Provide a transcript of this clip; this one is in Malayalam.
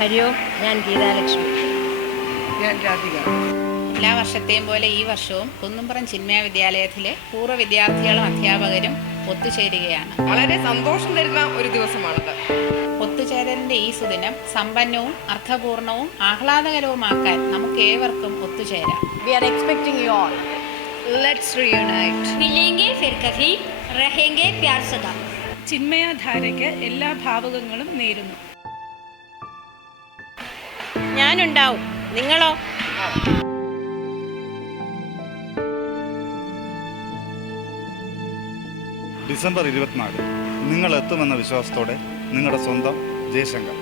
ഹരി ഓം. ഞാൻ ഗീതാലക്ഷ്മി. ഞാൻ രാധിക. എല്ലാ വർഷത്തെയും പോലെ ഈ വർഷവും കുന്നുംപുറം ചിന്മയ വിദ്യാലയത്തിലെ പൂർവ്വ വിദ്യാർത്ഥികളും അധ്യാപകരും ഒത്തുചേരുകയാണ്. വളരെ സന്തോഷം തരുന്ന ഒരു ദിവസമാണത്. ഒത്തുചേരലിൻ്റെ ഈ സുദിനം സമ്പന്നവും അർത്ഥപൂർണവും ആഹ്ലാദകരവുമാക്കാൻ നമുക്ക് ഏവർക്കും ഒത്തുചേരാം. We are expecting you all. Let's reunite. मिलेंगे फिर कभी रहेंगे प्यार सदा. ചിന്മയധാരയ്ക്ക് എല്ലാ ഭാവുകങ്ങളും നേരുന്നു. ഞാനുണ്ടാവും. നിങ്ങളോ? ഡിസംബർ 24 നിങ്ങൾ എത്തുമെന്ന വിശ്വാസത്തോടെ നിങ്ങളുടെ സ്വന്തം ജയശങ്കർ.